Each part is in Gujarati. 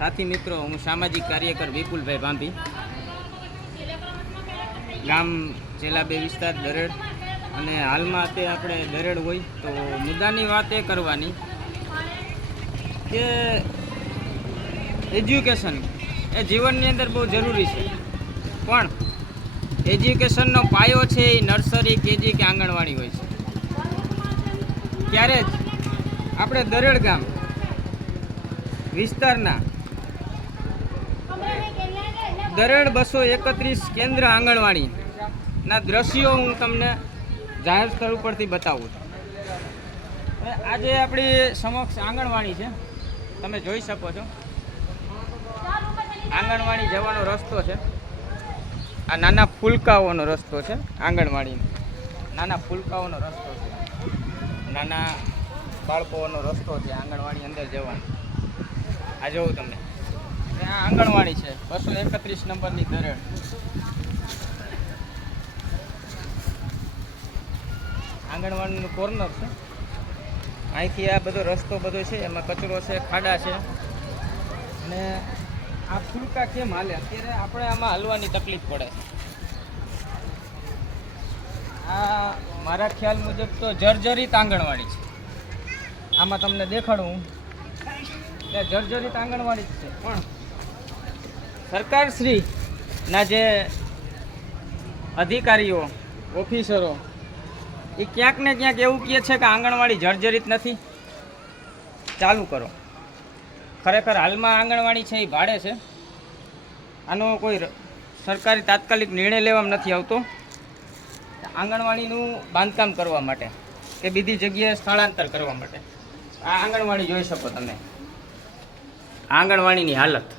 साथी मित्रों, हूँ सामाजिक कार्यकर विपुलभाई भांभी, गाम चेलाबे विस्तार दरेड़। અને હાલમાં તે આપણે દરેડ હોય તો મુદ્દાની વાત એ કરવાની કે એજ્યુકેશન એ જીવનની અંદર બહુ જરૂરી છે, પણ એજ્યુકેશનનો પાયો છે એ નર્સરી, કેજી કે આંગણવાડી હોય છે. ત્યારે જ આપણે દરેડ ગામ વિસ્તારના દરેડ 231 કેન્દ્ર આંગણવાડીના દ્રશ્યો હું તમને જાહેર સ્થળ ઉપરથી બતાવું છું. આજે આપણી સમક્ષ આંગણવાડી છે, તમે જોઈ શકો છો. આંગણવાડી જવાનો રસ્તો છે, આ નાના ફૂલકાઓનો રસ્તો છે. આંગણવાડીનો નાના ફૂલકાઓનો રસ્તો છે, નાના બાળકોનો રસ્તો છે આંગણવાડી અંદર જવાનો. આ જોઉં તમને, આ આંગણવાડી છે 231 નંબરની દરેડ. આંગણવાડીનું કોર્નર છે. અહીંથી આ બધો રસ્તો બધો છે, એમાં કચરો છે, ખાડા છે. અને આ ફૂલકા કેમ હાલે અત્યારે આપણે આમાં હલવાની તકલીફ પડે છે. આ મારા ખ્યાલ મુજબ તો જર્જરિત આંગણવાડી છે. આમાં તમને દેખાડું કે જર્જરિત આંગણવાડી જ છે, પણ સરકારશ્રીના જે અધિકારીઓ, ઓફિસરો એ ક્યાંક ને ક્યાંક એવું કહે છે કે આંગણવાડી જર્જરિત નથી, ચાલુ કરો. ખરેખર હાલમાં આંગણવાડી છે એ ભાડે છે. આનો કોઈ સરકારી તાત્કાલિક નિર્ણય લેવામાં નથી આવતો આંગણવાડીનું બાંધકામ કરવા માટે કે બીજી જગ્યાએ સ્થળાંતર કરવા માટે. આ આંગણવાડી જોઈ શકો તમે, આંગણવાડીની હાલત.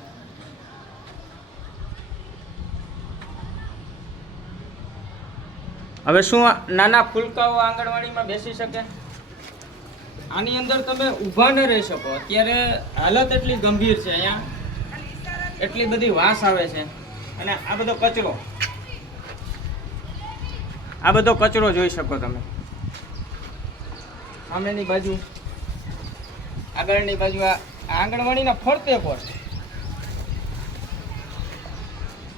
હવે શું નાના ફૂલકાઓ આંગણવાડીમાં બેસી શકે? આની અંદર તમે ઊભા ન રહી શકો. અત્યારે હાલત એટલી ગંભીર છે, અહીંયા એટલી બધી વાસ આવે છે. અને આ બધો કચરો જોઈ શકો તમે. સામેની બાજુ, આગળની બાજુ આ આંગણવાડીના ફરતે પર,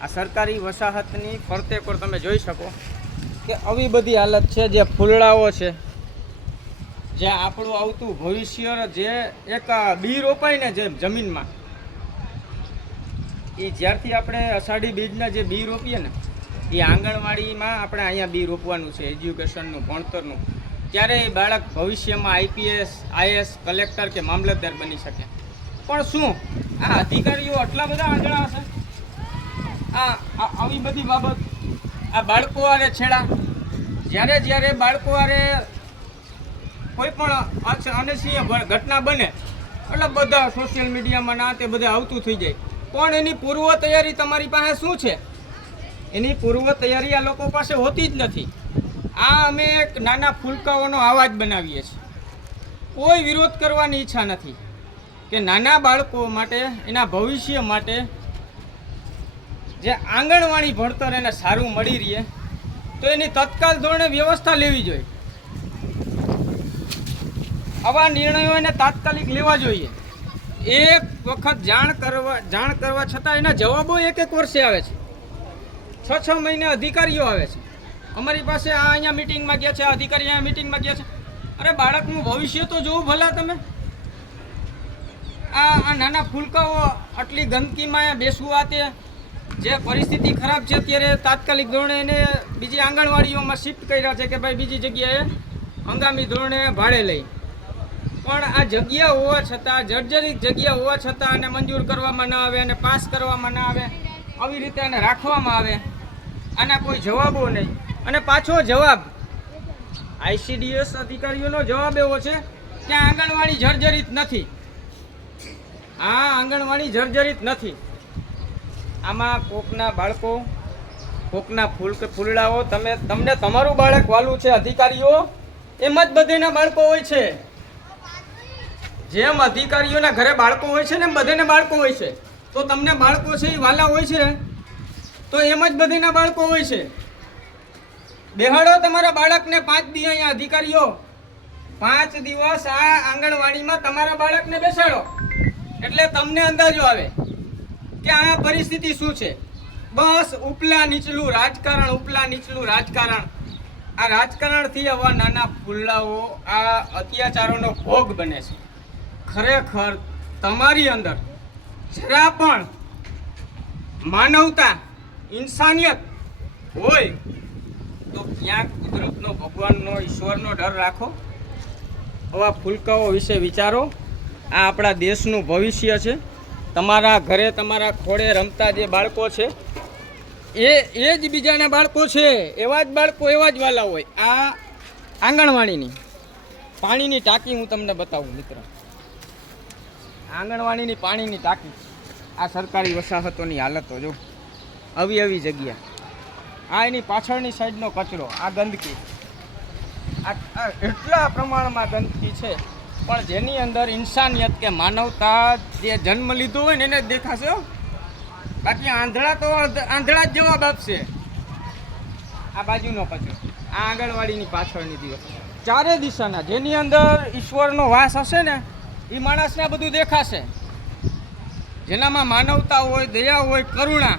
આ સરકારી વસાહતની ફરતે પર તમે જોઈ શકો કે આવી બધી હાલત છે. જે ફૂલડાઓ છે, જે આપણું આવતું ભવિષ્ય, જે એક બી રોપાય ને જે જમીનમાં, એ જ્યારથી આપણે અષાઢી બીજના જે બી રોપીએ ને, એ આંગણવાડીમાં આપણે અહીંયા બી રોપવાનું છે એજ્યુકેશનનું, ભણતરનું. ત્યારે એ બાળક ભવિષ્યમાં આઈપીએસ, આઈએસ, કલેક્ટર કે મામલતદાર બની શકે. પણ શું આ અધિકારીઓ આટલા બધા આંગણા હશે? આવી બધી બાબત આ બાળકો આરે છેડા. જ્યારે બાળકો આરે કોઈ પણ અનિચ્છનીય ઘટના બને એટલે બધા સોશિયલ મીડિયામાં ના તે બધા આવતું થઈ જાય. પણ એની પૂર્વ તૈયારી તમારી પાસે શું છે? એની પૂર્વ તૈયારી આ લોકો પાસે હોતી જ નથી. આ અમે એક નાના ફૂલકાઓનો અવાજ બનાવીએ છીએ. કોઈ વિરોધ કરવાની ઈચ્છા નથી કે નાના બાળકો માટે, એના ભવિષ્ય માટે જે આંગણવાડી ભણતર એને સારું મળી રહે તો એની તત્કાલ ધોરણે વ્યવસ્થા લેવી જોઈએ. આવા નિર્ણયો એને તાત્કાલિક લેવા જોઈએ. એક વખત જાણ કરવા છતાં એના જવાબો એક વર્ષે આવે છે. 6 મહિને અધિકારીઓ આવે છે અમારી પાસે. આ અહીંયા મિટિંગમાં ગયા છે, અધિકારી અહીંયા મિટિંગમાં ગયા છે. અરે બાળકનું ભવિષ્ય તો જોવું ભલા તમે. આ નાના ફૂલકાઓ આટલી ગંદકીમાં બેસવું, આ તે જે પરિસ્થિતિ ખરાબ છે, અત્યારે તાત્કાલિક ધોરણે એને બીજી આંગણવાડીઓમાં શિફ્ટ કર્યા છે કે ભાઈ બીજી જગ્યાએ હંગામી ધોરણે ભાડે લઈ. પણ આ જગ્યા હોવા છતાં, જર્જરિત જગ્યા હોવા છતાં એને મંજૂર કરવામાં ન આવે, અને પાસ કરવામાં ના આવે, આવી રીતે એને રાખવામાં આવે. આના કોઈ જવાબો નહીં. અને પાછો જવાબ આઈસીડીએસ અધિકારીઓનો જવાબ એવો છે કે આંગણવાડી જર્જરિત નથી. આ આંગણવાડી જર્જરિત નથી. આમાં કોકના બાળકો, કોકના ફૂલડાઓ, તમને તમારું બાળક વાલું છે અધિકારીઓ, એમ જ બધેના બાળકો હોય છે. જેમ અધિકારીઓના ઘરે બાળકો હોય છે ને એમ બધેના બાળકો હોય છે. તો તમને બાળકો છે એ વાલા હોય છે તો એમ જ બધેના બાળકો હોય છે. બેહાડો તમારા બાળકને 5 દી અહીંયા અધિકારીઓ, 5 દિવસ આ આંગણવાડીમાં તમારા બાળકને બેસાડો. એટલે તમને અંદાજો આવે કે આ પરિસ્થિતિ શું છે. બસ ઉપલા નીચલું રાજકારણ, ઉપલા નીચલું રાજકારણ. આ રાજકારણથી આવા નાના ફૂલ્લાઓ આ અત્યાચારોનો ભોગ બને છે. ખરેખર તમારી અંદર જરા પણ માનવતા, ઇન્સાનિયત હોય તો ક્યાંક કુદરતનો, ભગવાનનો, ઈશ્વરનો ડર રાખો. આવા ફૂલકાઓ વિશે વિચારો. આ આપણા દેશનું ભવિષ્ય છે. તમારા ઘરે, તમારા ખોળે રમતા જે બાળકો છે એ જ બીજાના બાળકો છે. એવા જ બાળકો, એવા જ વાલા હોય. આ આંગણવાડીની પાણીની ટાંકી હું તમને બતાવું મિત્ર. આંગણવાડીની પાણીની ટાંકી, આ સરકારી વસાહતોની હાલતો જો, આવી જગ્યા. આ એની પાછળની સાઈડનો કચરો, આ ગંદકી, આ એટલા પ્રમાણમાં ગંદકી છે, પણ જેની અંદર ઇન્સાનિયત કે માનવતા જે જન્મ લીધો હોય ને એને જ દેખાશે. બાકી આંધળા તો આંધળા જ જવાબ આપશે. આ બાજુનો કચરો, આ આંગણવાડીની પાછળની દિવસ, ચારે દિશાના જેની અંદર ઈશ્વરનો વાસ હશે ને એ માણસને બધું દેખાશે. જેનામાં માનવતા હોય, દયા હોય, કરુણા.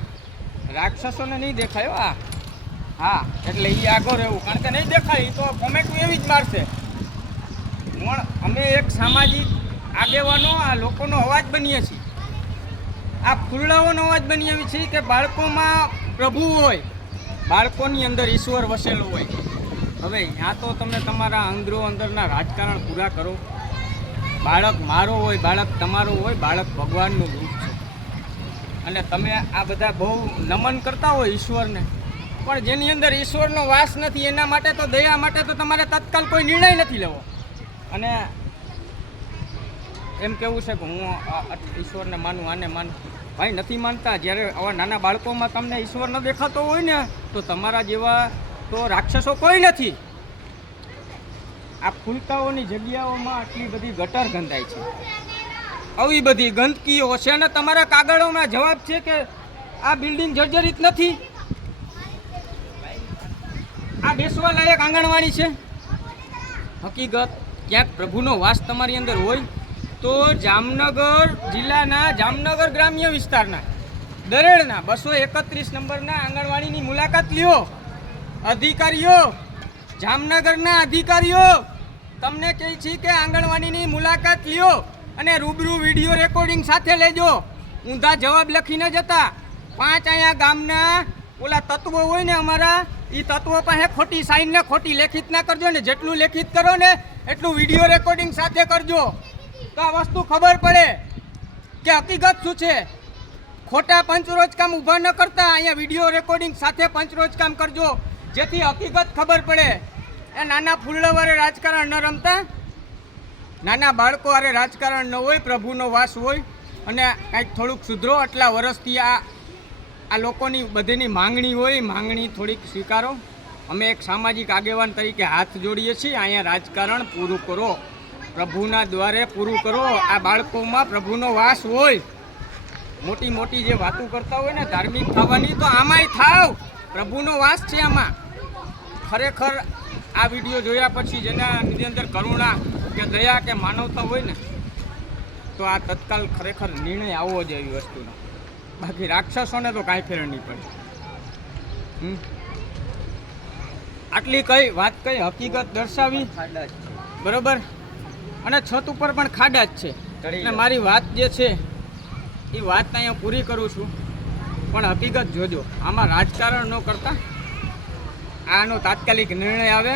રાક્ષસોને નહીં દેખાય. હા, એટલે એ આગળ રહેવું, કારણ કે નહીં દેખાય તો કોમેન્ટું એવી જ મારશે. પણ અમે એક સામાજિક આગેવાનો, આ લોકોનો અવાજ બનીએ છીએ. આ ફૂલડાઓનો અવાજ બની એવી છે કે બાળકોમાં પ્રભુ હોય, બાળકોની અંદર ઈશ્વર વસેલો હોય. હવે ત્યાં તો તમે તમારા અંદરના રાજકારણ પૂરા કરો. બાળક મારો હોય, બાળક તમારો હોય, બાળક ભગવાનનું રૂપ છે. અને તમે આ બધા બહુ નમન કરતા હોય ઈશ્વરને, પણ જેની અંદર ઈશ્વરનો વાસ નથી એના માટે તો, દયા માટે તો તમારે તત્કાલ કોઈ નિર્ણય નથી લેવો. અને એમ કેવું છે કે હું ઈશ્વરને માનું, આને માનું. ભાઈ નથી માનતા. જ્યારે આવા નાના બાળકોમાં તમને ઈશ્વર ન દેખાતો હોય ને તો તમારા જેવા તો રાક્ષસો કોઈ નથી. આ ફૂલકાઓની જગ્યાઓમાં આટલી બધી ગટર ગંધાય છે, આવી બધી ગંદકીઓ છે. અને તમારા કાગળોમાં જવાબ છે કે આ બિલ્ડિંગ જર્જરિત નથી. આ બેસવા લાયક આંગણવાડી છે. હકીકત ક્યાંક પ્રભુનો વાસ તમારી અંદર હોય તો જામનગર જિલ્લાના, જામનગર ગ્રામ્ય વિસ્તારના દરેડના 231 નંબરના આંગણવાડીની મુલાકાત લ્યો. અધિકારીઓ, જામનગરના અધિકારીઓ તમને કહે છે કે આંગણવાડીની મુલાકાત લ્યો અને રૂબરૂ વિડીયો રેકોર્ડિંગ સાથે લેજો. ઊંધા જવાબ લખીને જતા. 5 અહીંયા ગામના ઓલા તત્વો હોય ને અમારા, એ તત્વો પાસે ખોટી સાઈન ને ખોટી લેખિત ના કરજો ને. જેટલું લેખિત કરો ને એટલું વિડીયો રેકોર્ડિંગ સાથે કરજો, તો આ વસ્તુ ખબર પડે કે હકીકત શું છે. ખોટા પંચરોજ કામ ઊભા ન કરતા અહીંયા વિડીયો રેકોર્ડિંગ સાથે પંચરોજ કામ કરજો, જેથી હકીકત ખબર પડે. એ નાના ફૂલવારે રાજકારણ ન રમતા. નાના બાળકો હારે રાજકારણ ન હોય, પ્રભુનો વાસ હોય. અને કાંઈક થોડુંક સુધરો. આટલા વર્ષથી આ લોકોની બધીની માંગણી હોય, માંગણી થોડીક સ્વીકારો. અમે એક સામાજિક આગેવાન તરીકે હાથ જોડીએ છીએ. અહીંયા રાજકારણ પૂરું કરો, પ્રભુના દ્વારે પૂરું કરો. આ બાળકોમાં પ્રભુનો વાસ હોય. મોટી મોટી જે વાતો કરતા હોય ને ધાર્મિક થવાની, તો આમાંય થાવ. પ્રભુનો વાસ છે આમાં. ખરેખર આ વિડીયો જોયા પછી જેનાની અંદર કરુણા કે દયા કે માનવતા હોય ને તો આ તત્કાલ ખરેખર નિર્ણય આવવો જ એવી વસ્તુનો. બાકી રાક્ષસોને તો કાંઈ ફેર નહીં પડે. આટલી કઈ વાત, કઈ હકીકત દર્શાવી, બરોબર. અને છત ઉપર પણ ખાડા જ છે. એટલે મારી વાત જે છે એ વાત અહીંયા પૂરી કરું છું. પણ હકીકત જોજો, આમાં રાજકારણ ન કરતા આનો તાત્કાલિક નિર્ણય આવે.